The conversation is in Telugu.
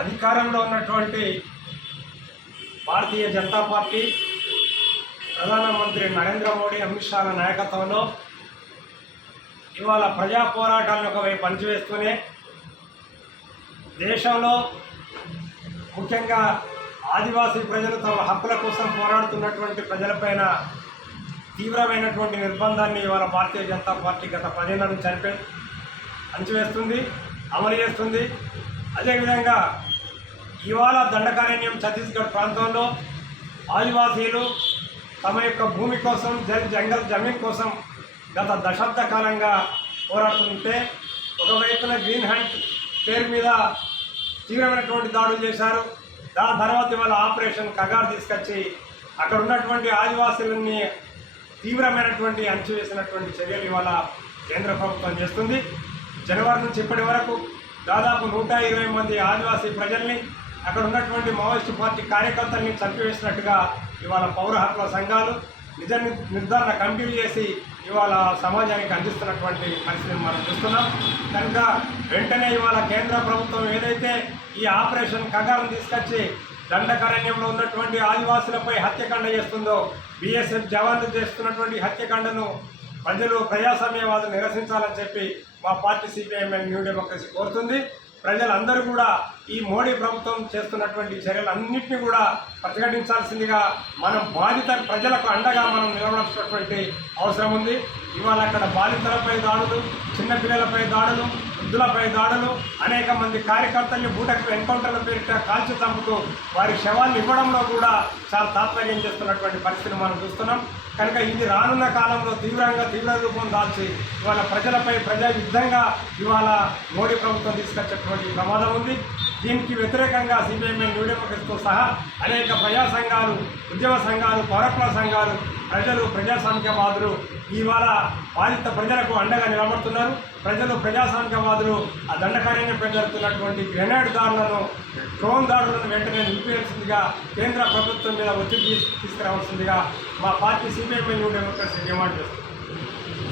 అధికారంలో ఉన్నటువంటి భారతీయ జనతా పార్టీ ప్రధానమంత్రి నరేంద్ర మోడీ అమిత్ షాల నాయకత్వంలో ఇవాళ ప్రజా పోరాటాలను ఒకవైపు పనిచేస్తూనే దేశంలో ముఖ్యంగా ఆదివాసీ ప్రజలు తమ హక్కుల కోసం పోరాడుతున్నటువంటి ప్రజలపైన తీవ్రమైనటువంటి నిర్బంధాన్ని ఇవాళ భారతీయ జనతా పార్టీ గత 10 ఏళ్ల నుంచి అణచివేస్తుంది, అమలు చేస్తుంది. అదేవిధంగా ఇవాళ దండకారణ్యం ఛత్తీస్గఢ్ ప్రాంతంలో ఆదివాసీలు తమ యొక్క భూమి కోసం జంగల్ జమీన్ కోసం గత దశాబ్ద కాలంగా పోరాడుతుంటే ఒకవైపున గ్రీన్ హంట్ పేరు మీద తీవ్రమైనటువంటి దాడులు చేశారు. దాని తర్వాత ఇవాళ ఆపరేషన్ కగార్ తీసుకొచ్చి అక్కడ ఉన్నటువంటి ఆదివాసీలని తీవ్రమైనటువంటి అణచివేసినటువంటి చర్యలు ఇవాళ కేంద్ర ప్రభుత్వం చేస్తుంది. జనవరి నుంచి ఇప్పటి వరకు దాదాపు 120 మంది ఆదివాసీ ప్రజల్ని అక్కడ ఉన్నటువంటి మావోయిస్టు పార్టీ కార్యకర్తల్ని చంపివేసినట్టుగా ఇవాళ పౌర హక్కుల సంఘాలు నిజ నిర్ధారణ కమిటీలు చేసి ఇవాళ సమాజానికి అందిస్తున్నటువంటి పరిస్థితిని మనం చూస్తున్నాం. కనుక వెంటనే ఇవాళ కేంద్ర ప్రభుత్వం ఏదైతే ఈ ఆపరేషన్ కగార్ను తీసుకొచ్చి దండకారణ్యంలో ఉన్నటువంటి ఆదివాసులపై హత్యకాండ చేస్తుందో, బీఎస్ఎఫ్ జవాన్లు చేస్తున్నటువంటి హత్యకాండను ప్రజలు ప్రజాస్వామ్యవాదులు నిరసించాలని చెప్పి మా పార్టీ సిపిఐఎంఎల్ న్యూ డెమోక్రసీ కోరుతుంది. ప్రజలందరూ కూడా ఈ మోడీ ప్రభుత్వం చేస్తున్నటువంటి చర్యలన్నింటినీ కూడా ప్రతిఘటించాల్సిందిగా మనం ప్రజలకు అండగా మనం నిలబడాల్సినటువంటి అవసరం ఉంది. ఇవాళ అక్కడ బాధితులపై దాడులు, చిన్నపిల్లలపై దాడులు, వృద్ధులపై దాడులు, అనేక మంది కార్యకర్తల్ని బూటకు ఎన్కౌంటర్ల పేరిట కాల్చి చంపుతూ వారి శవాలను ఇవ్వడంలో కూడా చాలా తాత్పర్యం చేస్తున్నటువంటి పరిస్థితిని మనం చూస్తున్నాం. కనుక ఇది రానున్న కాలంలో తీవ్ర రూపం దాల్చి ఇవాళ ప్రజలపై ప్రజా యుద్ధంగా ఇవాళ మోడీ ప్రభుత్వం తీసుకొచ్చేటువంటి ప్రమాదం ఉంది. దీనికి వ్యతిరేకంగా సిపిఐఎంఎల్ న్యూ డెమోక్రసీతో సహా అనేక ప్రజా సంఘాలు, ఉద్యమ సంఘాలు, పౌరకుల సంఘాలు, ప్రజలు, ప్రజాస్వామికవాదులు ఇవాళ బాధిత ప్రజలకు అండగా నిలబడుతున్నారు. ప్రజలు, ప్రజాస్వామికవాదులు ఆ దండకారణ్యంపై జరుగుతున్నటువంటి గ్రెనేడ్ దాడులను, డ్రోన్ దాడులను వెంటనే నిలిపివేయాల్సిందిగా కేంద్ర ప్రభుత్వం మీద ఒత్తిడి తీసుకురావాల్సిందిగా మా party CPIML new democracy demand చేస్తుంది.